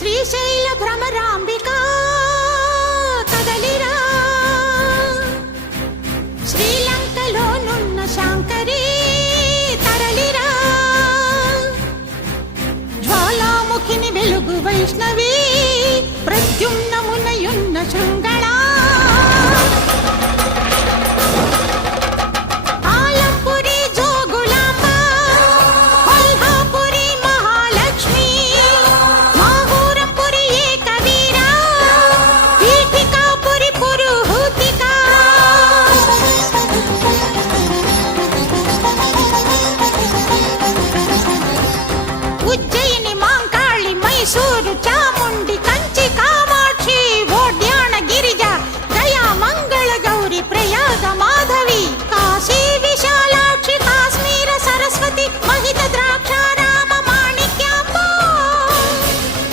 శ్రీశైల భ్రమరాంబికా కదలిరా, శ్రీలంకలోనున్న శాంకరి తరలిరా, జ్వాలాముఖిని వెలుగు వైష్ణవి ప్రద్యుమ్నమునయున్న శృంగళా, ఉజ్జయిని మాంకాళి మైసూరు